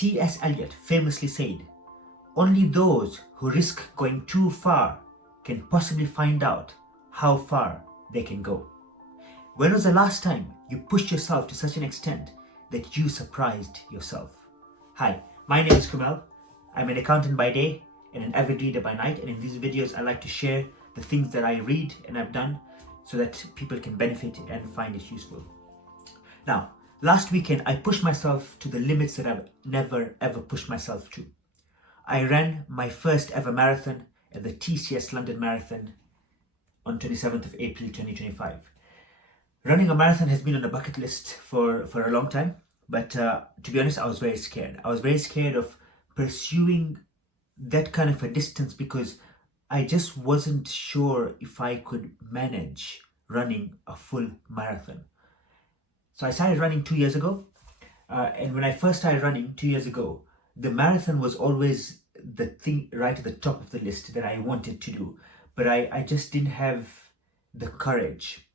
T.S. Eliot famously said, "Only those who risk going too far can possibly find out how far they can go." When was the last time you pushed yourself to such an extent that you surprised yourself? Hi, my name is Kumal. I'm an accountant by day and an avid reader by night, and in these videos I like to share the things that I read and I've done so that people can benefit and find it useful. Now, last weekend I pushed myself to the limits that I've never ever pushed myself to. I ran my first ever marathon at the TCS London Marathon on 27th of April 2025. Running a marathon has been on the bucket list for a long time, but to be honest, I was very scared. I was very scared of pursuing that kind of a distance because I just wasn't sure if I could manage running a full marathon. So I started running 2 years ago, and when I first started running 2 years ago, the marathon was always the thing right at the top of the list that I wanted to do, but I just didn't have the courage.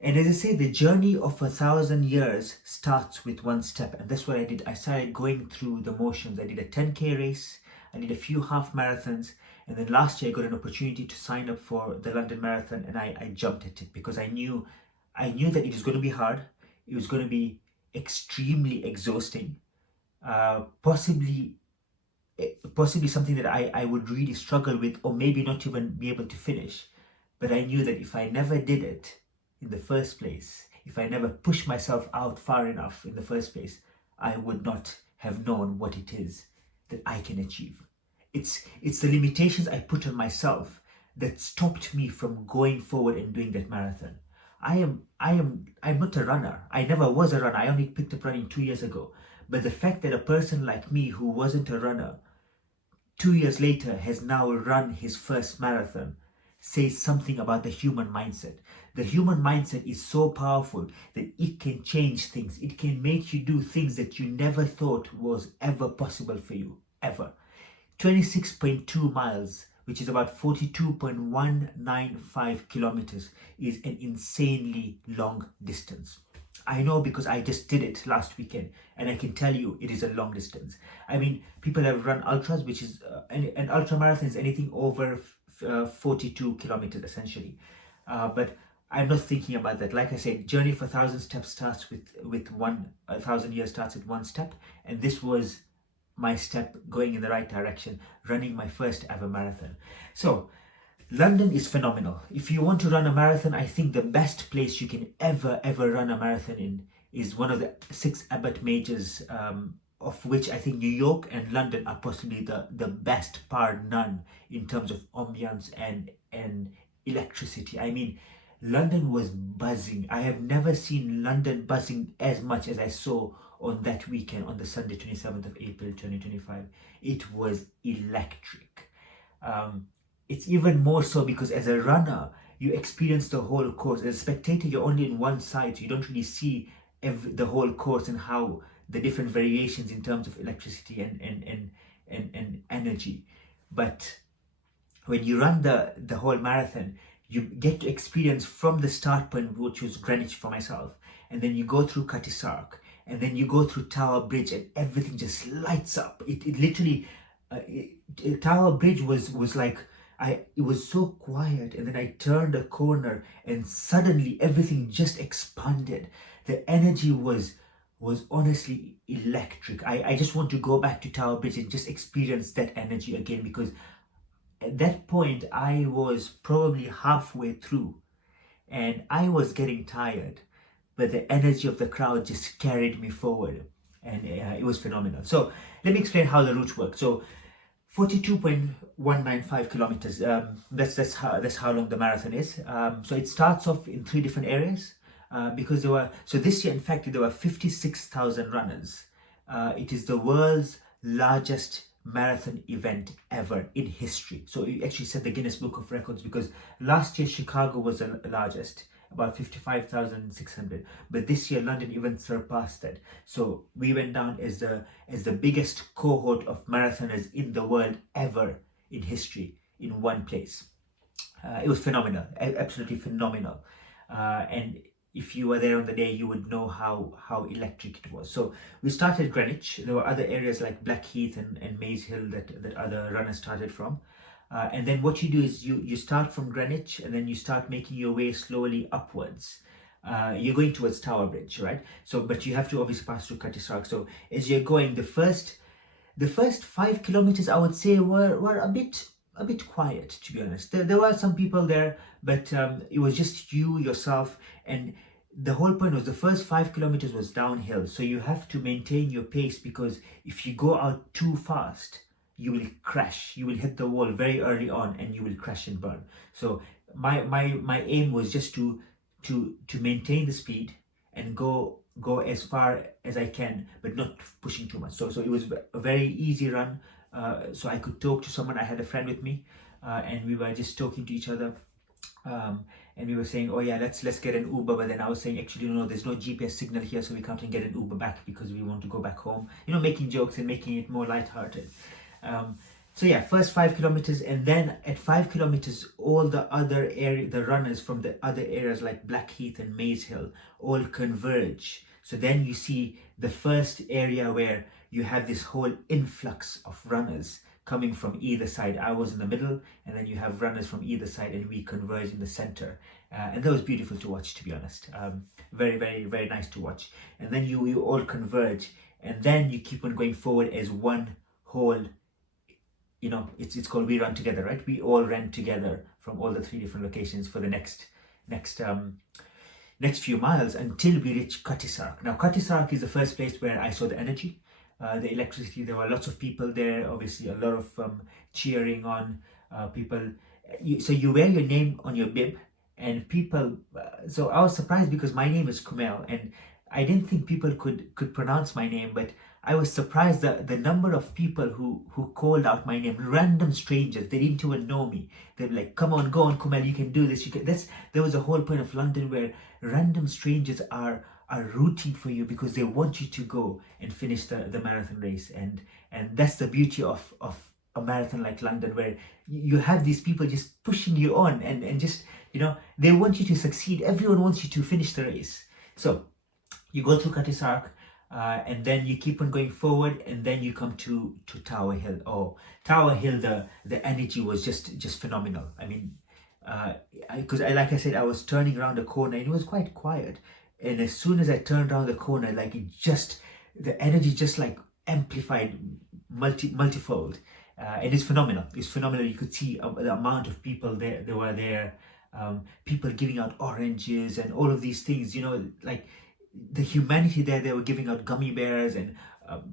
And as I say, the journey of 1,000 years starts with one step, and that's what I did. I started going through the motions. I did a 10K race, I did a few half marathons, and then last year I got an opportunity to sign up for the London Marathon, and I jumped at it because I knew that it was going to be hard. It was going to be extremely exhausting, possibly something that I would really struggle with, or maybe not even be able to finish. But I knew that if I never did it in the first place, if I never pushed myself out far enough in the first place, I would not have known what it is that I can achieve. It's the limitations I put on myself that stopped me from going forward and doing that marathon. I'm not a runner. I never was a runner. I only picked up running 2 years ago. But the fact that a person like me who wasn't a runner 2 years later has now run his first marathon says something about the human mindset. The human mindset is so powerful that it can change things. It can make you do things that you never thought was ever possible for you, ever. 26.2 miles, which is about 42.195 kilometers, is an insanely long distance. I know because I just did it last weekend, and I can tell you it is a long distance. I mean, people have run ultras, which is an ultra marathon is anything over 42 kilometers essentially. But I'm not thinking about that. Like I said, journey for 1,000 steps starts with 1,000 years starts with one step, and this was my step going in the right direction, running my first ever marathon. So London is phenomenal. If you want to run a marathon, I think the best place you can ever run a marathon in is one of the 6 Abbott majors, of which I think New York and London are possibly the best par none in terms of ambience and electricity. I mean, London was buzzing. I have never seen London buzzing as much as I saw on that weekend, on the Sunday 27th of April 2025. It was electric. It's even more so because as a runner, you experience the whole course. As a spectator, you're only in one side, so you don't really see the whole course and how the different variations in terms of electricity and energy. But when you run the whole marathon, you get to experience from the start point, which was Greenwich for myself, and then you go through Cutty Sark, and then you go through Tower Bridge, and everything just lights up. It literally, Tower Bridge was like, it was so quiet, and then I turned a corner and suddenly everything just expanded. The energy was honestly electric. I just want to go back to Tower Bridge and just experience that energy again, because at that point I was probably halfway through and I was getting tired, but the energy of the crowd just carried me forward, and it was phenomenal. So let me explain how the route worked. So 42.195 kilometers. That's how long the marathon is. So it starts off in 3 different areas because this year, in fact, there were 56,000 runners. It is the world's largest marathon event ever in history. So it actually set the Guinness Book of Records because last year Chicago was the largest, about 55,600, but this year London even surpassed that. So we went down as the biggest cohort of marathoners in the world ever in history in one place. It was phenomenal, absolutely phenomenal. And if you were there on the day, you would know how electric it was. So we started Greenwich. There were other areas like Blackheath and Maze Hill that other runners started from. And then what you do is you start from Greenwich, and then you start making your way slowly upwards. You're going towards Tower Bridge, right? So, but you have to obviously pass through Cutty Sark. So as you're going, the first 5 kilometers, I would say, were a bit quiet, to be honest. There were some people there, but it was just you, yourself, and the whole point was the first 5 kilometers was downhill. So you have to maintain your pace, because if you go out too fast, you will crash. You will hit the wall very early on, and you will crash and burn. So my aim was just to maintain the speed and go as far as I can, but not pushing too much. So it was a very easy run. So I could talk to someone. I had a friend with me, and we were just talking to each other. And we were saying, oh yeah, let's get an Uber. But then I was saying, actually, no, there's no GPS signal here, so we can't even get an Uber back because we want to go back home. Making jokes and making it more lighthearted. So yeah, first 5 kilometers, and then at 5 kilometers, all the runners from the other areas like Blackheath and Maze Hill all converge. So then you see the first area where you have this whole influx of runners coming from either side. I was in the middle, and then you have runners from either side, and we converge in the center. And that was beautiful to watch, to be honest. Very, very, very nice to watch. And then you all converge, and then you keep on going forward as one whole. It's called We Run Together, right? We all ran together from all the 3 different locations for the next few miles until we reach Cutty Sark. Now, Cutty Sark is the first place where I saw the energy, the electricity. There were lots of people there, obviously a lot of cheering on people. So you wear your name on your bib, and people, so I was surprised because my name is Kumail, and I didn't think people could pronounce my name, but I was surprised that the number of people who called out my name, random strangers, they didn't even know me. They were like, come on, go on, Kumail, you can do this. There was a whole point of London where random strangers are rooting for you because they want you to go and finish the marathon race. And that's the beauty of a marathon like London, where you have these people just pushing you on and just, they want you to succeed. Everyone wants you to finish the race. So you go through Cutty Sark, and then you keep on going forward, and then you come to Tower Hill. Oh, Tower Hill, the energy was just phenomenal. I mean, because like I said, I was turning around the corner and it was quite quiet. And as soon as I turned around the corner, like the energy just like amplified multifold. And it's phenomenal. It's phenomenal. You could see the amount of people there. They were there. People giving out oranges and all of these things, like the humanity there. They were giving out gummy bears and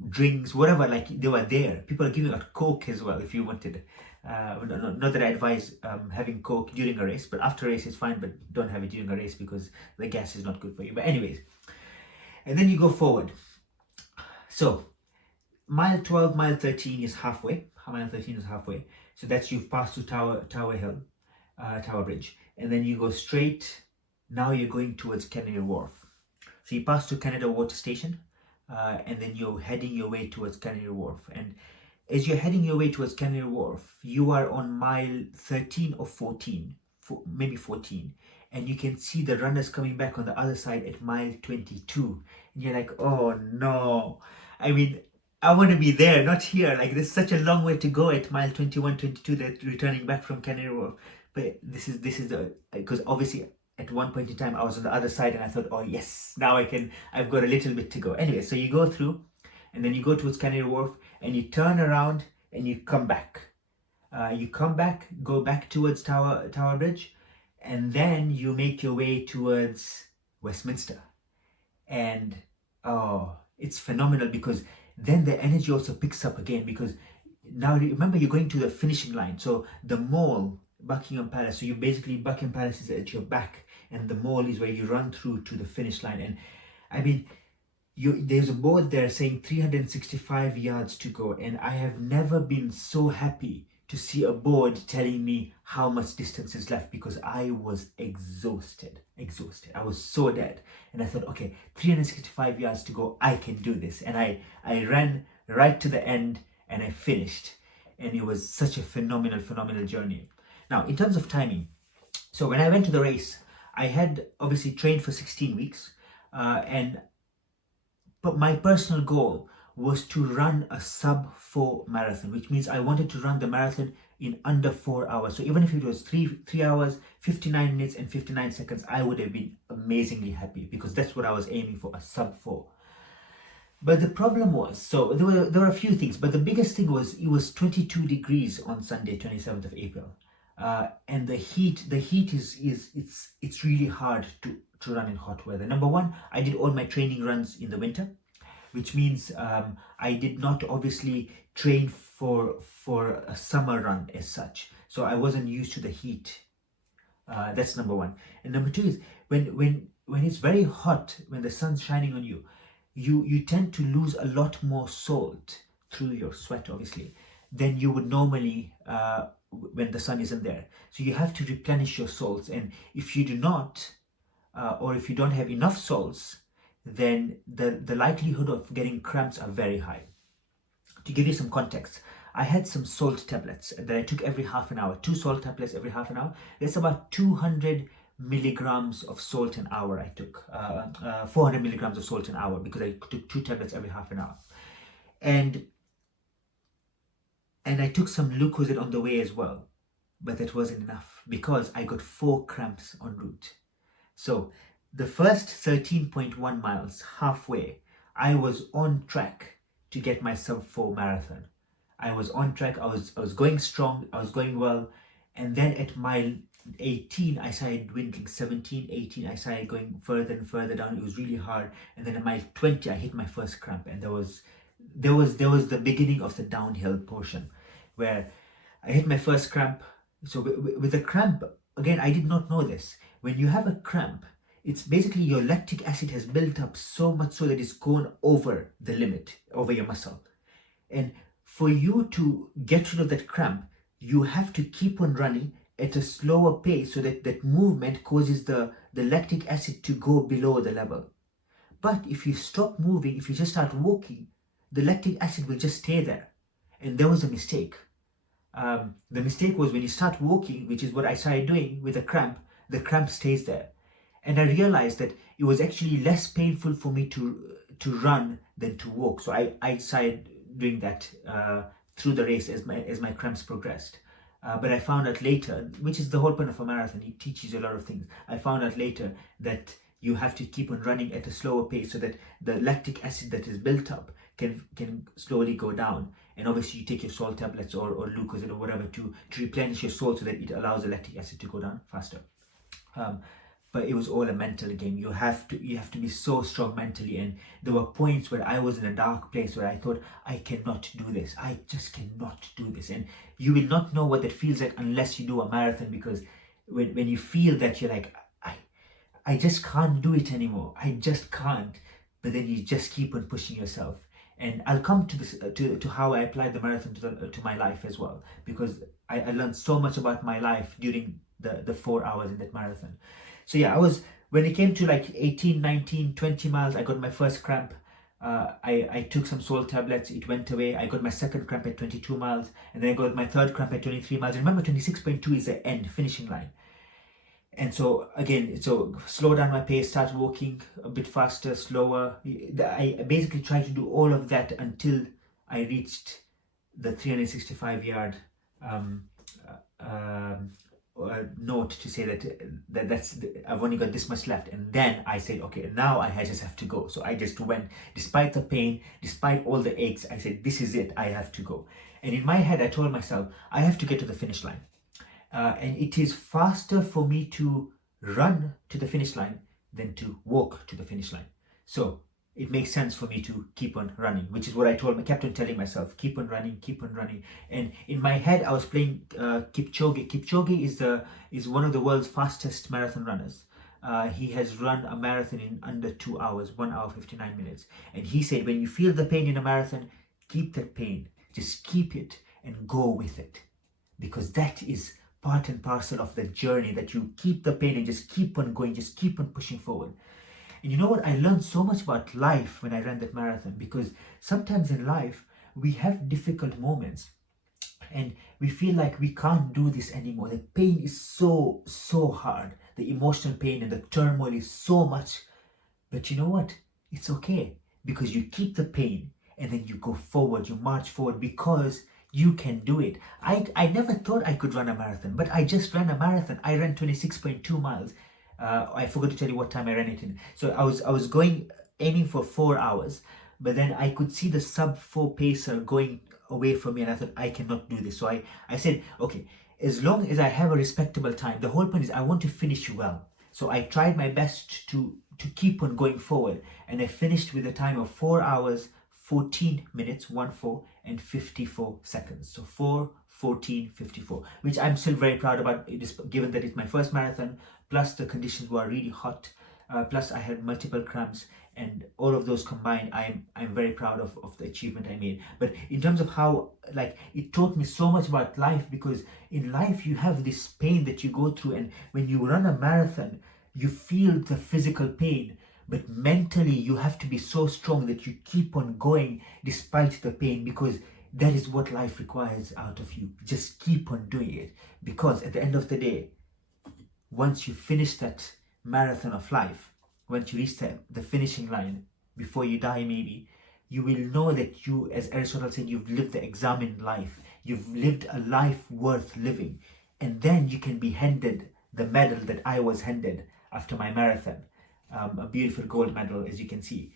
drinks, whatever, like they were there. People are giving out Coke as well if you wanted. Not that I advise having Coke during a race, but after a race is fine, but don't have it during a race because the gas is not good for you. But anyways, and then you go forward. So mile 12, mile 13 is halfway. Mile 13 is halfway. So that's, you've passed to Tower Hill, Tower Bridge, and then you go straight. Now you're going towards Canary Wharf. So you pass to Canada Water Station, and then you're heading your way towards Canary Wharf. And as you're heading your way towards Canary Wharf, you are on mile 13 or 14, maybe 14. And you can see the runners coming back on the other side at mile 22. And you're like, oh no. I mean, I want to be there, not here. Like, there's such a long way to go at mile 21, 22, that returning back from Canary Wharf. But this is because obviously at one point in time I was on the other side and I thought, oh yes, now I've got a little bit to go. Anyway, so you go through, and then you go towards Canary Wharf, and you turn around and you come back. Go back towards Tower Bridge, and then you make your way towards Westminster. And oh, it's phenomenal, because then the energy also picks up again, because now remember, you're going to the finishing line. So the Mall, Buckingham Palace, so you basically, Buckingham Palace is at your back, and the Mall is where you run through to the finish line. And I mean, there's a board there saying 365 yards to go, and I have never been so happy to see a board telling me how much distance is left, because I was exhausted. I was so dead, and I thought, okay, 365 yards to go, I can do this. And I ran right to the end, and I finished, and it was such a phenomenal journey. Now, in terms of timing, so when I went to the race, I had obviously trained for 16 weeks, but my personal goal was to run a sub 4 marathon, which means I wanted to run the marathon in under 4 hours. So even if it was 3 hours, 59 minutes and 59 seconds, I would have been amazingly happy, because that's what I was aiming for, a sub 4. But the problem was, so there were a few things, but the biggest thing was it was 22 degrees on Sunday, 27th of April. And the heat is it's really hard to run in hot weather. Number one, I did all my training runs in the winter, which means I did not obviously train for a summer run as such. So I wasn't used to the heat. That's number one. And number two is when it's very hot, when the sun's shining on you, you tend to lose a lot more salt through your sweat, obviously, than you would normally when the sun isn't there. So you have to replenish your salts, and if you do not, or if you don't have enough salts, then the likelihood of getting cramps are very high. To give you some context, I had some salt tablets that I took every half an hour, 2 salt tablets every half an hour. That's about 200 milligrams of salt an hour I took, 400 milligrams of salt an hour, because I took 2 tablets every half an hour. And I took some Lucozade on the way as well, but that wasn't enough because I got 4 cramps en route. So the first 13.1 miles, halfway, I was on track to get my sub 4 marathon. I was on track, I was going strong, I was going well, and then at mile 18 I started dwindling, 17, 18 I started going further and further down. It was really hard, and then at mile 20 I hit my first cramp, and there was the beginning of the downhill portion where I hit my first cramp. So with the cramp, again, I did not know this. When you have a cramp, it's basically your lactic acid has built up so much so that it's gone over the limit, over your muscle. And for you to get rid of that cramp, you have to keep on running at a slower pace so that that movement causes the lactic acid to go below the level. But if you stop moving, if you just start walking, the lactic acid will just stay there. And there was a mistake. The mistake was when you start walking, which is what I started doing with the cramp stays there. And I realized that it was actually less painful for me to run than to walk. So I started doing that through the race as my cramps progressed. But I found out later, which is the whole point of a marathon, it teaches you a lot of things. I found out later that you have to keep on running at a slower pace so that the lactic acid that is built up can slowly go down. And obviously you take your salt tablets or Lucozade or whatever to replenish your salt so that it allows the lactic acid to go down faster. But it was all a mental game. You have to be so strong mentally. And there were points where I was in a dark place where I thought, I cannot do this. I just cannot do this. And you will not know what that feels like unless you do a marathon, because when you feel that, you're like, I just can't do it anymore. I just can't. But then you just keep on pushing yourself. And I'll come to this to how I applied the marathon to my life as well, because I learned so much about my life during the 4 hours in that marathon. So yeah, when it came to like 18, 19, 20 miles, I got my first cramp. I took some salt tablets, it went away. I got my second cramp at 22 miles, and then I got my third cramp at 23 miles. Remember, 26.2 is the end, finishing line. And so again, slow down my pace, start walking a bit faster, slower. I basically tried to do all of that until I reached the 365-yard note to say that's I've only got this much left. And then I said, okay, now I just have to go. So I just went, despite the pain, despite all the aches. I said, this is it, I have to go. And in my head I told myself, I have to get to the finish line. And it is faster for me to run to the finish line than to walk to the finish line. So it makes sense for me to keep on running, which is what I kept on telling myself, keep on running, keep on running. And in my head, I was playing Kipchoge. Kipchoge is one of the world's fastest marathon runners. He has run a marathon in under 2 hours, 1 hour, 59 minutes. And he said, when you feel the pain in a marathon, keep that pain, just keep it and go with it. Because that is part and parcel of the journey, that you keep the pain and just keep on going, just keep on pushing forward. And you know what? I learned so much about life when I ran that marathon, because sometimes in life we have difficult moments and we feel like we can't do this anymore. The pain is so hard. the emotional pain and the turmoil is so much. But you know what? It's okay, because you keep the pain and then you go forward, you march forward, because you can do it. I never thought I could run a marathon, but I just ran a marathon. I ran 26.2 miles. I forgot to tell you what time I ran it in. So I was aiming for 4 hours, but then I could see the sub 4 pacer going away from me, and I thought, I cannot do this. So I said, okay, as long as I have a respectable time, the whole point is I want to finish well. So I tried my best to keep on going forward, and I finished with a time of 4 hours, 14 minutes, 14, and 54 seconds. So 4:14:54, which I'm still very proud about, given that it's my first marathon, plus the conditions were really hot, plus I had multiple cramps, and all of those combined, I'm very proud of the achievement I made. But in terms of how, like, it taught me so much about life, because in life you have this pain that you go through, and when you run a marathon, you feel the physical pain, but mentally you have to be so strong that you keep on going despite the pain, because that is what life requires out of you. Just keep on doing it, because at the end of the day, once you finish that marathon of life, once you reach the finishing line, before you die maybe, you will know that you, as Aristotle said, you've lived the examined life. You've lived a life worth living. And then you can be handed the medal that I was handed after my marathon, a beautiful gold medal, as you can see,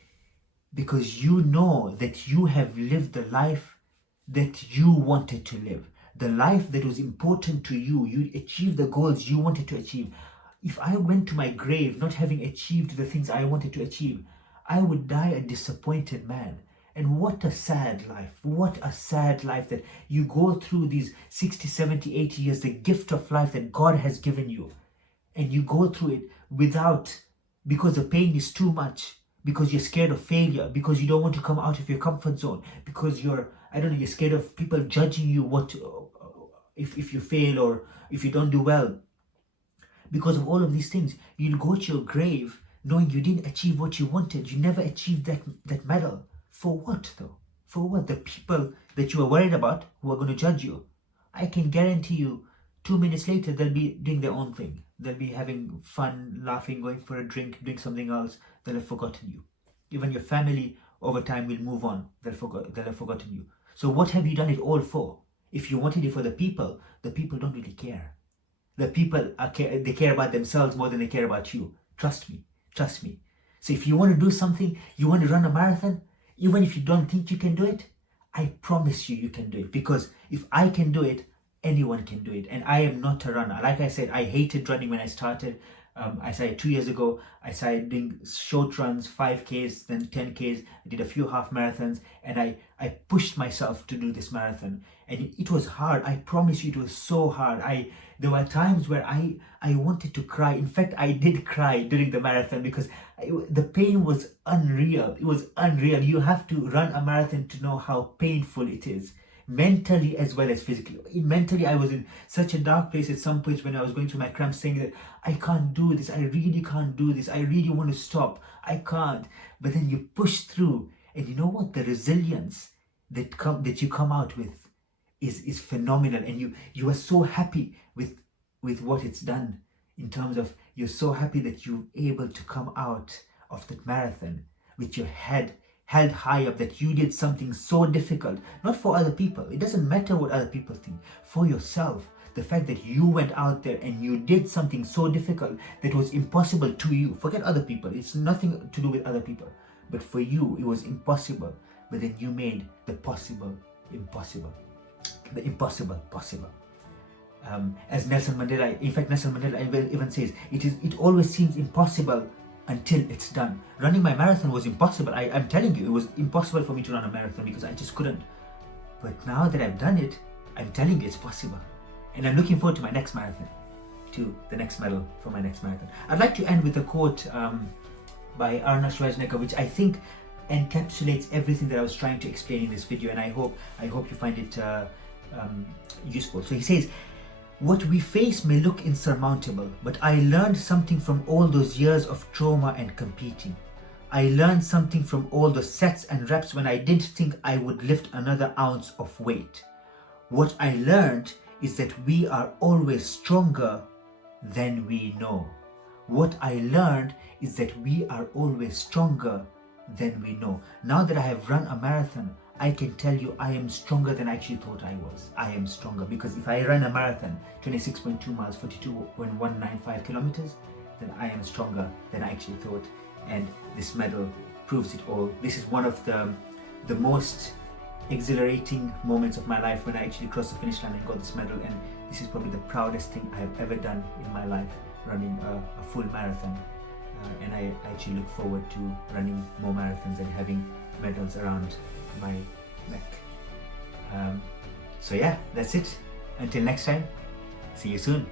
because you know that you have lived the life that you wanted to live, the life that was important to you. You achieved the goals you wanted to achieve. If I went to my grave not having achieved the things I wanted to achieve, I would die a disappointed man. And what a sad life. What a sad life that you go through these 60, 70, 80 years, the gift of life that God has given you. And you go through it without, because the pain is too much, because you're scared of failure, because you don't want to come out of your comfort zone, because you're scared of people judging you if you fail or if you don't do well. Because of all of these things, you'll go to your grave knowing you didn't achieve what you wanted. You never achieved that medal. For what though? For what? The people that you are worried about who are going to judge you, I can guarantee you 2 minutes later they'll be doing their own thing. They'll be having fun, laughing, going for a drink, doing something else. They'll have forgotten you. Even your family over time will move on. They'll have forgotten you. So what have you done it all for? If you wanted it for the people don't really care. The people they care about themselves more than they care about you. Trust me. So if you want to do something, you want to run a marathon, even if you don't think you can do it, I promise you can do it. Because if I can do it, anyone can do it. And I am not a runner. Like I said, I hated running when I started. I started 2 years ago. I started doing short runs, 5Ks, then 10Ks. I did a few half marathons, and I pushed myself to do this marathon. And it was hard. I promise you, it was so hard. There were times where I wanted to cry. In fact, I did cry during the marathon, because the pain was unreal. It was unreal. You have to run a marathon to know how painful it is, mentally as well as physically. Mentally, I was in such a dark place at some points when I was going through my cramps, saying that I can't do this. I really can't do this. I really want to stop. I can't. But then you push through, and you know what? The resilience that you come out with is phenomenal, and you are so happy with what it's done, in terms of you're so happy that you're able to come out of that marathon with your head held high up, that you did something so difficult, not for other people. It doesn't matter what other people think. For yourself, the fact that you went out there and you did something so difficult that was impossible to you. Forget other people. It's nothing to do with other people. But for you, it was impossible. But then you made the possible impossible. The impossible possible. As Nelson Mandela, in fact, Nelson Mandela even says, it always seems impossible until it's done. Running my marathon was impossible. I'm telling you, it was impossible for me to run a marathon because I just couldn't. But now that I've done it, I'm telling you it's possible. And I'm looking forward to my next marathon, to the next medal for my next marathon. I'd like to end with a quote by Arnold Schwarzenegger, which I think encapsulates everything that I was trying to explain in this video, and I hope you find it useful. So he says, "What we face may look insurmountable, but I learned something from all those years of trauma and competing. I learned something from all the sets and reps when I didn't think I would lift another ounce of weight. What I learned is that we are always stronger than we know." What I learned is that we are always stronger than we know. Now that I have run a marathon, I can tell you I am stronger than I actually thought I was. I am stronger because if I run a marathon, 26.2 miles, 42.195 kilometers, then I am stronger than I actually thought. And this medal proves it all. This is one of the most exhilarating moments of my life when I actually crossed the finish line and got this medal. And this is probably the proudest thing I have ever done in my life, running a full marathon. And I actually look forward to running more marathons and having medals around my neck. So yeah, that's it. Until next time, see you soon.